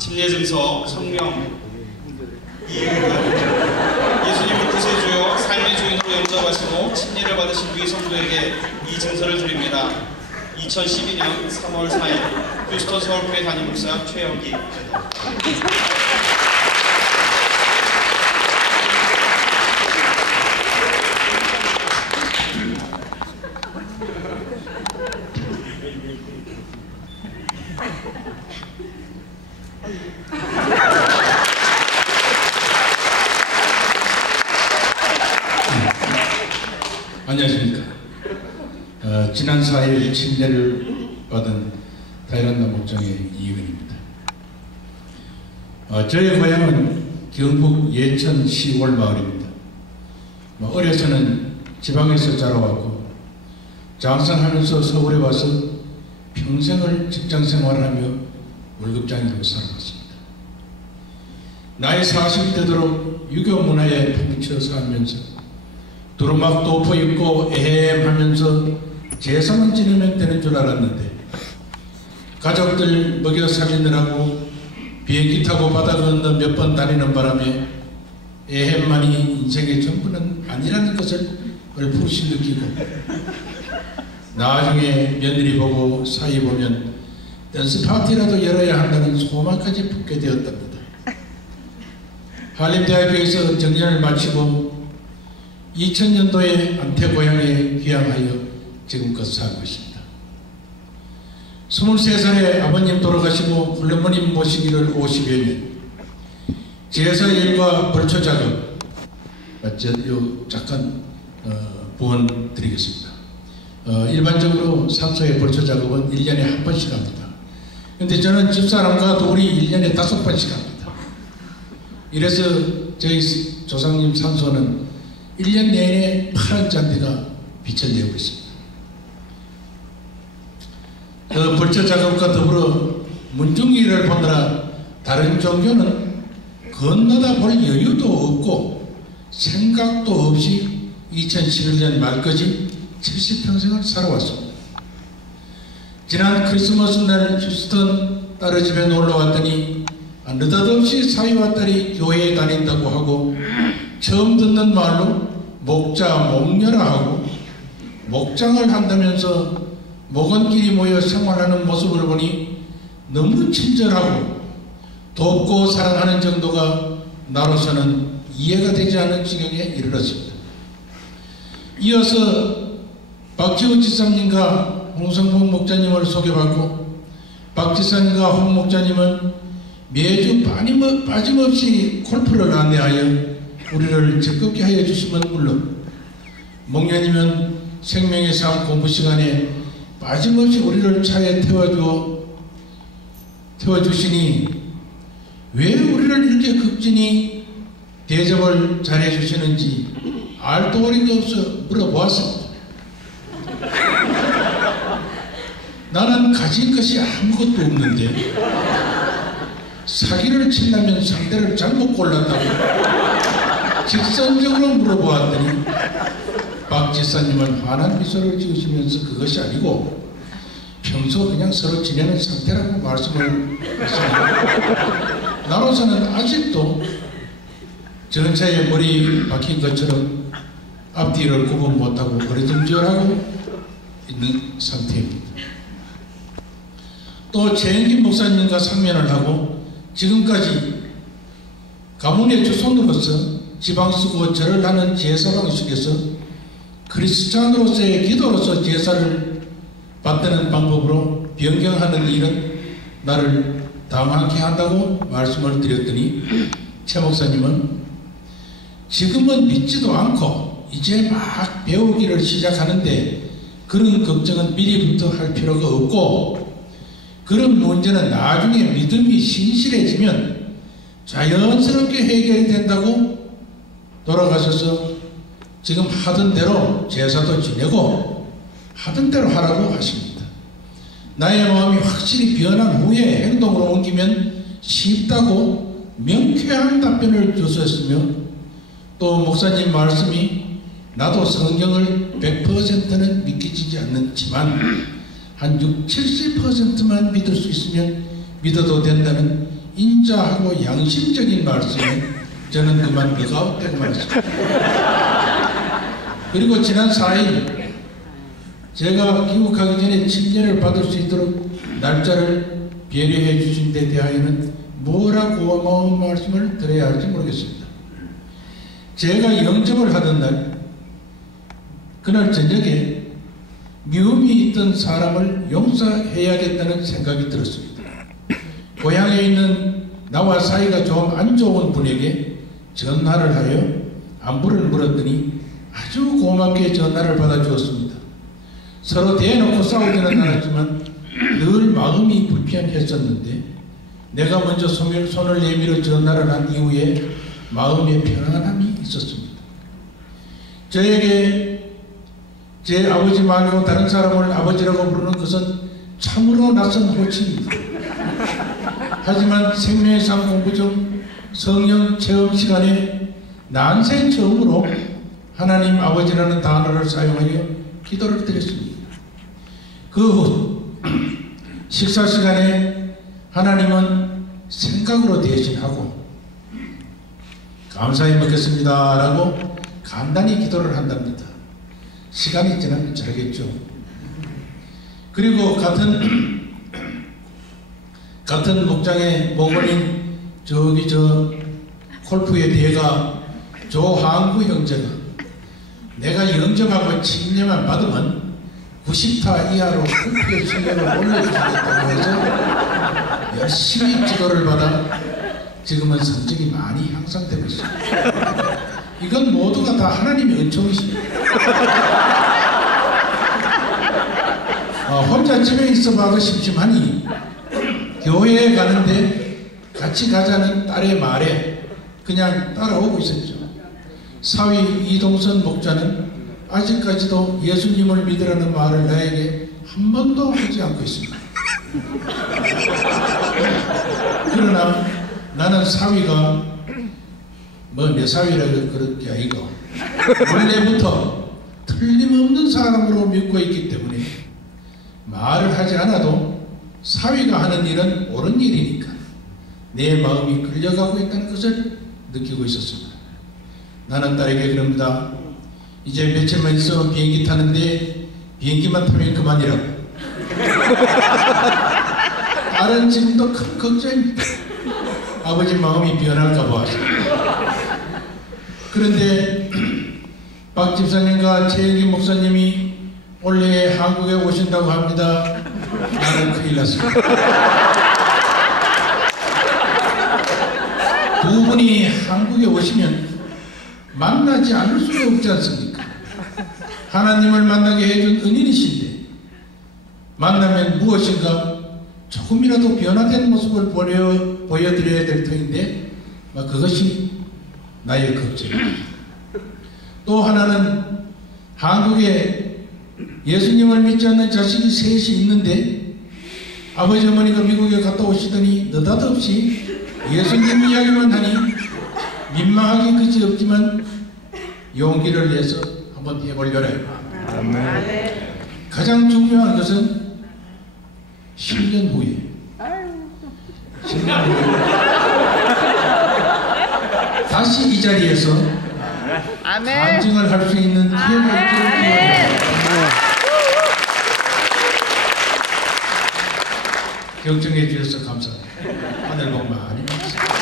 침례증서, 성명, 예수님을 구세주요 삶의 주인으로 영접하시고 침례를 받으신 위의 성도에게 이 증서를 드립니다. 2012년 3월 4일 휴스턴 서울교회 담임 목사 최영기. 안녕하십니까. 지난 4일 침례를 받은 다이란나 목장의 이은입니다. 저의 고향은 경북 예천 시골 마을입니다. 어려서는 지방에서 자라왔고 장성하면서 서울에 와서 평생을 직장생활을 하며 월급장이로 살아왔습니다. 나이 40이 되도록 유교 문화에 파묻혀 살면서 두루막 도포 입고 애헴하면서 제사만 지내면 되는 줄 알았는데 가족들 먹여 살리느라고 비행기 타고 바다 건너 몇 번 다니는 바람에 애헴만이 인생의 전부는 아니라는 것을 얼푸릇이 느끼고 나중에 며느리 보고 사이 보면 댄스 파티라도 열어야 한다는 소망까지 품게 되었답니다. 한림대학교에서 정년을 마치고 2000년도에 안태 고향에 귀향하여 지금껏 살고 있습니다. 23살에 아버님 돌아가시고 훌레모님 모시기를 50여 년, 제사 일과 벌초 작업, 잠깐 부원 드리겠습니다. 일반적으로 산소의 벌초 작업은 1년에 한 번씩 합니다. 근데 저는 집사람과 둘이 1년에 5번씩 합니다. 이래서 저희 조상님 산소는 1년 내내 파란 잔디가 빛을 내고 있습니다. 그 벌초 작업과 더불어 문중일을 보느라 다른 종교는 건너다 볼 여유도 없고 생각도 없이 2011년 말까지 70평생을 살아왔습니다. 지난 크리스마스 날 휴스턴 딸의 집에 놀러 왔더니 느닷없이 사위와 딸이 교회에 다닌다고 하고 처음 듣는 말로 목자 목녀라 하고 목장을 한다면서 목원끼리 모여 생활하는 모습을 보니 너무 친절하고 돕고 사랑하는 정도가 나로서는 이해가 되지 않는 지경에 이르렀습니다. 이어서 박지훈 지사님과 홍성봉 목자님을 소개받고 박 지사님과 홍 목자님은 매주 빠짐없이 골프를 안내하여 우리를 즐겁게 하여 주시면 물론 목녀님은 생명의 삶 공부 시간에 빠짐없이 우리를 차에 태워주시니 왜 우리를 이렇게 극진히 대접을 잘해 주시는지 알도 어리게 없어 물어보았습니다. 나는 가진 것이 아무것도 없는데 사기를 치려면 상대를 잘못 골랐다고 직선적으로 물어보았더니 박 지사님은 환한 미소를 지으시면서 그것이 아니고 평소 그냥 서로 지내는 상태라고 말씀을 하십니다. 나로서는 아직도 전차에 머리 박힌 것처럼 앞뒤를 구분 못하고 어리둥절하고 있는 상태입니다. 또 최영김 목사님과 상면을 하고 지금까지 가문의 조손으로서 지방수고 절을 하는 제사 방식에서 크리스찬으로서의 기도로서 제사를 받드는 방법으로 변경하는 일은 나를 당황케 한다고 말씀을 드렸더니 최 목사님은 지금은 믿지도 않고 이제 막 배우기를 시작하는데 그런 걱정은 미리부터 할 필요가 없고 그런 문제는 나중에 믿음이 신실해지면 자연스럽게 해결이 된다고 돌아가셔서 지금 하던 대로 제사도 지내고 하던 대로 하라고 하십니다. 나의 마음이 확실히 변한 후에 행동으로 옮기면 쉽다고 명쾌한 답변을 주셨으며 또 목사님 말씀이 나도 성경을 100%는 믿기지 않지만 한 60, 70%만 믿을 수 있으면 믿어도 된다는 인자하고 양심적인 말씀에 저는 그만 너가웃되고 말했습니다. 그리고 지난 4일 제가 귀국하기 전에 침례를 받을 수 있도록 날짜를 배려해 주신 데 대하여는 뭐라 고마운 말씀을 드려야 할지 모르겠습니다. 제가 영접을 하던 날 그날 저녁에 미움이 있던 사람을 용서해야겠다는 생각이 들었습니다. 고향에 있는 나와 사이가 좀 안 좋은 분에게 전화를 하여 안부를 물었더니 아주 고맙게 전화를 받아주었습니다. 서로 대놓고 싸우지는 않았지만 늘 마음이 불편했었는데 내가 먼저 손을 내밀어 전화를 한 이후에 마음의 편안함이 있었습니다. 저에게 제 아버지 말고 다른 사람을 아버지라고 부르는 것은 참으로 낯선 호칭입니다. 하지만 생명의 삶 공부 중 성령 체험 시간에 난생 처음으로 하나님 아버지라는 단어를 사용하여 기도를 드렸습니다. 그 후 식사 시간에 하나님은 생각으로 대신하고 감사히 먹겠습니다 라고 간단히 기도를 한답니다. 시간이 지나면 잘하겠죠. 그리고 같은 목장의 목원인 저기 저 골프의 대가 조항구 형제가 내가 영접하고 침례만 받으면 90타 이하로 골프의 실력을 올려주겠다고 해서 열심히 지도를 받아 지금은 성적이 많이 향상되고 있습니다. 이건 모두가 다 하나님의 은총이십니다. 혼자 집에 있어봐도 심심하니 교회에 가는데 같이 가자는 딸의 말에 그냥 따라오고 있었죠. 사위 이동선 목자는 아직까지도 예수님을 믿으라는 말을 나에게 한 번도 하지 않고 있습니다. 그러나 나는 사위가 내 사위라고 그런 게 아니고 원래부터 틀림없는 사람으로 믿고 있기 때문에 말을 하지 않아도 사위가 하는 일은 옳은 일이니까 내 마음이 끌려가고 있다는 것을 느끼고 있었습니다. 나는 딸에게 그럽니다. 이제 며칠만 있어 비행기 타는데 비행기만 타면 그만이라고. 딸은 지금도 큰 걱정입니다. 아버지 마음이 변할까 봐. 그런데 박 집사님과 최영기 목사님이 올해 한국에 오신다고 합니다. 나는 큰일 났습니다. 두 분이 한국에 오시면 만나지 않을 수가 없지 않습니까? 하나님을 만나게 해준 은인이신데 만나면 무엇인가 조금이라도 변화된 모습을 보여드려야 될 터인데 그것이 나의 걱정입니다. 또 하나는 한국에 예수님을 믿지 않는 자식이 셋이 있는데 아버지 어머니가 미국에 갔다 오시더니 느닷없이 예수님 이야기만 하니 민망하기 그지없지만 용기를 내서 한번 해보려라. 가장 중요한 것은 10년 후에 10년 후에 다시 이 자리에서 간증을 할 수 있는 기회가 있기를 기원합니다. 걱정해 주셔서 감사합니다. 하늘 복 많이 받으세요.